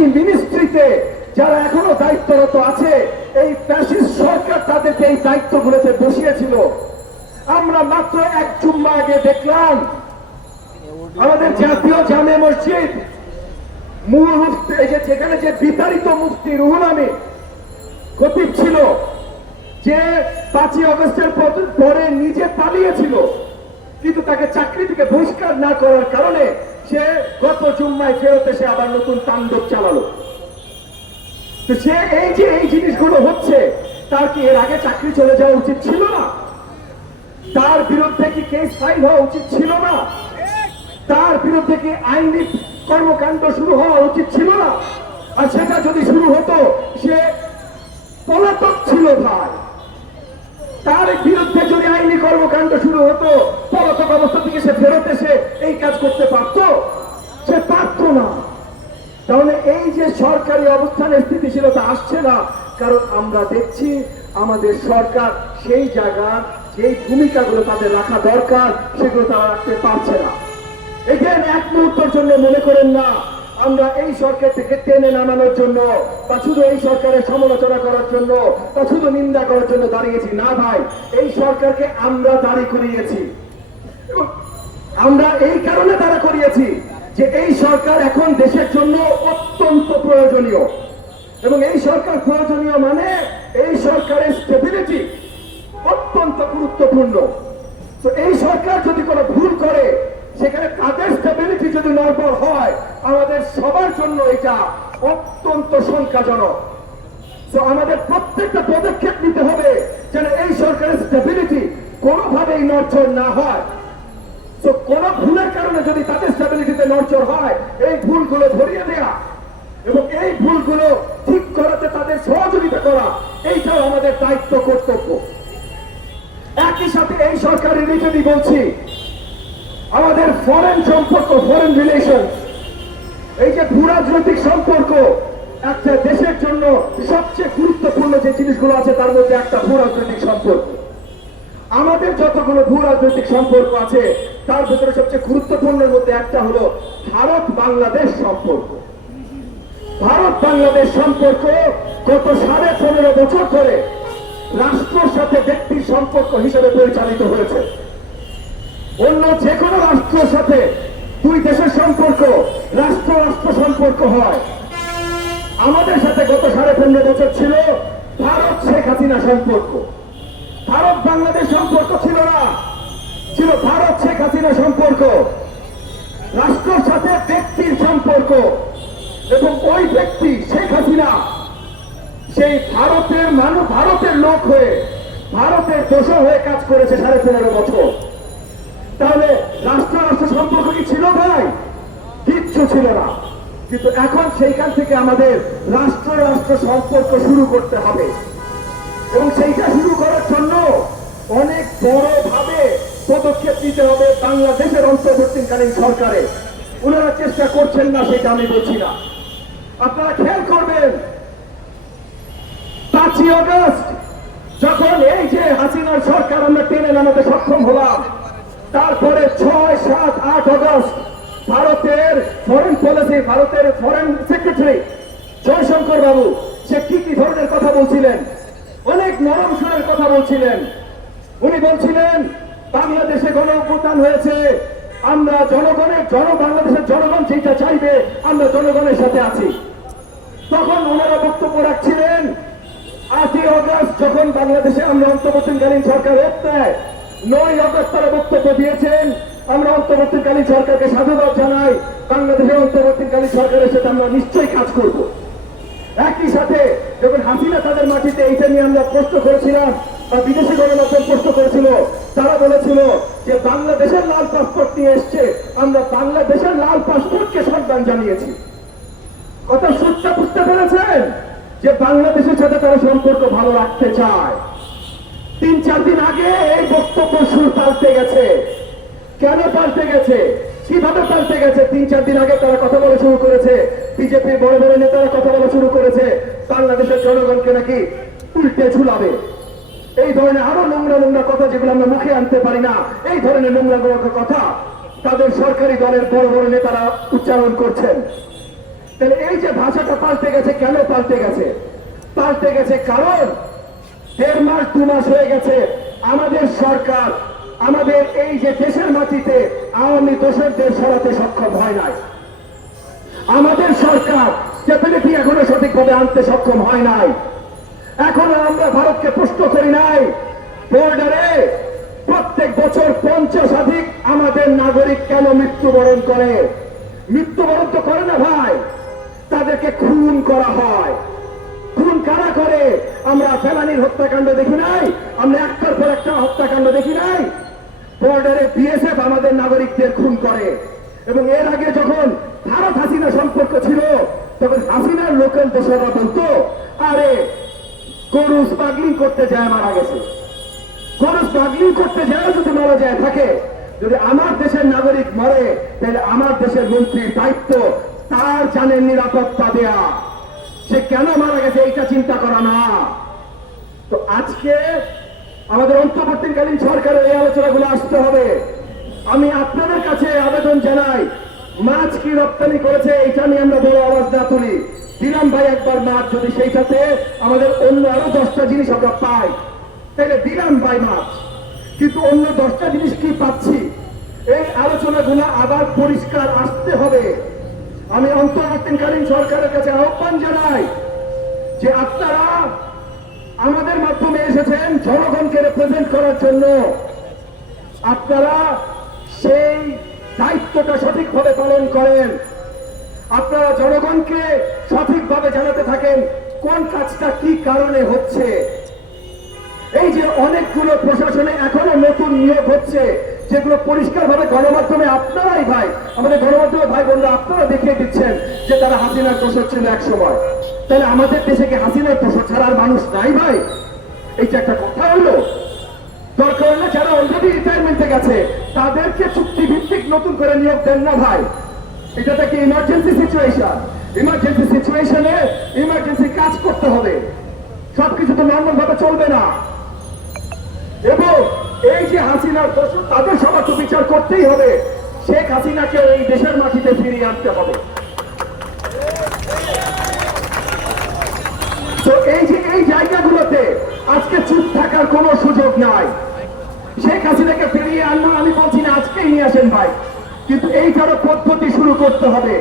প্রত্যেকটি মিনিস্ট্রিতে যারা এখনও দায়িত্বরত আছে, এই ফ্যাসিস্ট সরকার তাদেরকে এই দায়িত্বগুলোতে বসিয়েছিল। আমরা মাত্র এক জুম্মা আগে দেখলাম, আমাদের জাতীয় জামে মসজিদ, মূল মুফতি যে যেখানে যে বিতাড়িত মুফতি রুহুল আমিন খতিব ছিল, যে পাঁচই অগস্টের পর- নিজে পালিয়েছিল, কিন্তু তাকে চাকরি থেকে বহিষ্কার না করার কারণে গত জুম্মায় ফেরত এসে আবার নতুন তাণ্ডব চালালো। তো সে এই যে এই জিনিসগুলো হচ্ছে, তার কি এর আগে চাকরি চলে যাওয়া উচিত ছিল না? তার বিরুদ্ধে কি কেস ফাইল হওয়া উচিত ছিল না? তার বিরুদ্ধে কি আইনি কর্মকাণ্ড শুরু হওয়া উচিত ছিল না? আর সেটা যদি শুরু হতো, সে পলাতক ছিল ভাই। তার বিরুদ্ধে যদি আইনি কর্মকাণ্ড শুরু হতো, পলাতক অবস্থা থেকে সে ফেরত এসে এই কাজ করতে পারত? না। তাহলে এই যে সরকারি অবস্থানের স্থিতিশীলতা আসছে না, কারণ আমরা দেখছি আমাদের সরকার সেই জায়গা, যেই ভূমিকাগুলো তাদের রাখা দরকার, সেগুলো তারা রাখতে পারছে না। এখানে এক মুহূর্তের জন্য মনে করেন না, আমরা এই সরকার থেকে টেনে নামানোর জন্য, বা শুধু এই সরকারের সমালোচনা করার জন্য, বা শুধু নিন্দা করার জন্য দাঁড়িয়েছি। না ভাই, এই সরকারকে আমরা দাঁড়ি করিয়েছি। আমরা এই কারণে তারা করিয়েছি যে এই সরকার এখন দেশের জন্য অত্যন্ত প্রয়োজনীয়। এবং এই সরকার প্রয়োজনীয় মানে এই সরকারের স্টেবিলিটি অত্যন্ত গুরুত্বপূর্ণ। তো এই সরকার যদি কোনো ভুল করে, সেখানে তাদের স্টেবিলিটি যদি নড়বড় হয়, আমাদের সবার জন্য এটা অত্যন্ত শঙ্কাজনক। তো আমাদের প্রত্যেকটা পদক্ষেপ নিতে হবে যেন এই সরকারের স্টেবিলিটি কোনোভাবেই নড়চড় না হয়। কারণে যদি তাদের স্টেবিলিটিতে নড়চড় হয়, এই ভুলগুলো ধরিয়ে দেয়া এবং এই ভুলগুলো ঠিক করাতে তাদের সহযোগিতা করা, এইটাও আমাদের দায়িত্ব কর্তব্য। একই সাথে এই সরকারের যদি বলছি, আমাদের ফরেন সম্পর্ক ফরেন রিলেশন এই যে ভূ রাজনৈতিক সম্পর্ক, একটা দেশের জন্য সবচেয়ে গুরুত্বপূর্ণ যে জিনিসগুলো আছে, তার মধ্যে একটা ভূ রাজনৈতিক সম্পর্ক। আমাদের যতগুলো ভূ রাজনৈতিক সম্পর্ক আছে তার ভিতরে সবচেয়ে গুরুত্বপূর্ণের মধ্যে একটা হলো ভারত বাংলাদেশ সম্পর্ক। ভারত বাংলাদেশ সম্পর্ক গত সাড়ে পনেরো বছর ধরে রাষ্ট্রের সাথে ব্যক্তির সম্পর্ক হিসেবে পরিচালিত হয়েছে। অন্য যে কোনো রাষ্ট্রের সাথে দুই দেশের সম্পর্ক, রাষ্ট্র রাষ্ট্র সম্পর্ক হয়। আমাদের সাথে গত সাড়ে পনেরো বছর ছিল ভারত শেখ হাসিনা সম্পর্ক। ভারত বাংলাদেশ সম্পর্ক ছিল না। ছিল ভারত শেখ হাসিনা সম্পর্ক, রাষ্ট্রের সাথে ব্যক্তির সম্পর্ক, এবং ওই ব্যক্তি শেখ হাসিনা, সেই ভারতের মানুষ ভারতের লোক হয়ে, ভারতের দোষর হয়ে কাজ করেছে সাড়ে পনেরো বছর। তাহলে রাষ্ট্র রাষ্ট্র সম্পর্ক কি ছিল ভাই? কিচ্ছু ছিল না। কিন্তু এখন সেইখান থেকে আমাদের রাষ্ট্র রাষ্ট্র সম্পর্ক শুরু করতে হবে। এবং সেইটা শুরু করার জন্য অনেক বড় ভাবে পদক্ষেপ নিতে হবে বাংলাদেশের অন্তর্বর্তীকালীন সরকারে। ওনারা চেষ্টা করছেন না, সেটা আমি বলছি না। আপনারা খেয়াল করবেন, পাঁচই অগস্ট যখন এই যে হাসিনার সরকার, আমরা টেনে নামাতে সক্ষম হলাম, তারপরে ছয়, সাত, আট অগস্ট ভারতের ফরেন পলিসি ভারতের ফরেন সেক্রেটারি জয়শঙ্কর বাবু, সে কি কি ধরনের কথা বলছিলেন? অনেক নরম সুরের কথা বলছিলেন। উনি বলছিলেন বাংলাদেশে গণ অভ্যুত্থান হয়েছে। আমরা জনগণের জন, বাংলাদেশের জনগণ যেটা চাইবে, আমরা জনগণের সাথে আছি। তখন ওনারা বক্তব্য রাখছিলেন, আটই অগস্ট যখন বাংলাদেশে আমরা অন্তর্বর্তীকালীন সরকার রোপ দেয়, নয় অগস্ট তারা বক্তব্য দিয়েছেন, আমরা অন্তর্বর্তীকালীন সরকারকে সাধুবাদ জানাই, বাংলাদেশের অন্তর্বর্তীকালীন সরকারের সাথে আমরা নিশ্চয়ই কাজ করব। একই সাথে যখন হাসিনা তাদের মাটিতে এইটা নিয়ে আমরা প্রশ্ন করেছিলাম বা বিদেশি গণমাধ্যম প্রশ্ন করেছিল। তারা বলেছিল যে বাংলাদেশের লাল পাসপোর্ট নিয়ে এসছে। আমরা বাংলাদেশের লাল পাসপোর্টকে সম্মান জানিয়েছি। কথা সুটটা বুঝতে পেরেছেন? যে বাংলাদেশের সাথে তারা সম্পর্ক ভালো রাখতে চায়। তিন, চার দিন আগে এই বক্তব্য সুর পাল্টে গেছে। কেন পাল্টে গেছে? কীভাবে পাল্টে গেছে? তিন, চার দিন আগে তারা কথা বলা শুরু করেছে। বিজেপির বড় বড় নেতারা কথা বলা শুরু করেছে। বাংলাদেশের জনগণকে নাকি উল্টে ঝুলাবে। এই ধরনের আরও নোংরা নোংরা কথা যেগুলো আমরা মুখে আনতে পারি না, এই ধরনের নোংরা কথা তাদের সরকারি দলের বড় বড় নেতারা উচ্চারণ করছেন। তাহলে এই যে ভাষাটা পাল্টে গেছে, কেন পাল্টে গেছে? পাল্টে গেছে কারণ দেড় মাস, দু মাস হয়ে গেছে। আমাদের সরকার, আমাদের এই যে দেশের মাটিতে আওয়ামী দোষরদের সরাতে সক্ষম হয় নাই। আমাদের সরকার এখনও সঠিকভাবে আনতে সক্ষম হয় নাই এখনও আমরা ভারতকে প্রশ্ন করি নাই। বর্ডারে প্রত্যেক বছর পঞ্চাশাধিক আমাদের নাগরিক কেন মৃত্যুবরণ করে? মৃত্যুবরণ তো করে না ভাই। তাদেরকে খুন করা হয়। খুন কারা করে? আমরা ফেলানির হত্যাকাণ্ড দেখি নাই? আমরা একটার পর একটা হত্যাকাণ্ড দেখি নাই? বর্ডারে বিএসএফ আমাদের নাগরিকদের খুন করে। এবং এর আগে যখন ভারত হাসিনা সম্পর্ক ছিল, তখন হাসিনার লোকাল দোষরা বলতো, আরে গরু স্মাগলিং করতে যায় মারা গেছে। গরু স্মাগলিং করতে যায় যদি মারা যায়, থাকে। যদি আমার দেশের নাগরিক মরে, তাহলে আমার দেশের মন্ত্রীর দায়িত্ব তার জানের নিরাপত্তা দেয়া। সে কেন মারা গেছে এইটা চিন্তা করা না। তো আজকে আমাদের অন্তর্বর্তীকালীন সরকারের এই আলোচনাগুলো আসতে হবে। আমি আপনাদের কাছে আবেদন জানাই, মাছ কি রপ্তানি করেছে এটা নিয়ে আমরা বড় আওয়াজ না তুলি। দিলাম ভাই একবার মাছ যদি সেই সাথে আমাদের অন্য আরও দশটা জিনিস আমরা পাই। তাহলে দিলাম ভাই মাছ কিন্তু অন্য দশটা জিনিস কি পাচ্ছি? এই আলোচনাগুলো আবার পরিষ্কার আসতে হবে। আমি অন্তর্বর্তীকালীন সরকারের কাছে আহ্বান জানাই যে আপনারা আমাদের মাধ্যমে এসেছেন জনগণকে রিপ্রেজেন্ট করার জন্য। আপনারা সেই দায়িত্বটা সঠিকভাবে পালন করেন। আপনারা জনগণকে সঠিকভাবে জানাতে থাকেন কোন কাজটা কি কারণে হচ্ছে। এই যে অনেকগুলো প্রশাসনে এখনও নতুন নিয়োগ হচ্ছে, যেগুলো পরিষ্কারভাবে গণমাধ্যমে আপনারাই ভাই, আমাদের গণমাধ্যমে ভাই বোনরা আপনারা দেখিয়ে দিচ্ছেন যে তারা হাসিনার দোষর ছিল এক সময়। তাহলে আমাদের দেশে কি হাসিনার দোষর ছাড়া আর মানুষ নাই ভাই? এইটা একটা কথা হলো, দরকার হলে যারা অলরেডি রিটায়ারমেন্টে গেছে, তাদেরকে চুক্তি ভিত্তিক নতুন করে নিয়োগ দেন না ভাই। এটা থেকে ইমার্জেন্সি সিচুয়েশন ইমার্জেন্সি সিচুয়েশনে ইমার্জেন্সি কাজ করতে হবে। সবকিছু তো নর্মাল ভাবে চলবে না। এবং এই যে হাসিনার দোষ তাদের সবার তো বিচার করতেই হবে। শেখ হাসিনাকে এই দেশের মাটিতে ফিরিয়ে আনতে হবে। তো এই যে এই জায়গাগুলোতে আজকে চুপ থাকার কোনো সুযোগ নাই। শেখ হাসিনাকে ফিরিয়ে আনব, আমি বলছি না, আজকেই নিয়ে আসেন ভাই। কিন্তু এইটারও পদ্ধতি শুরু করতে হবে।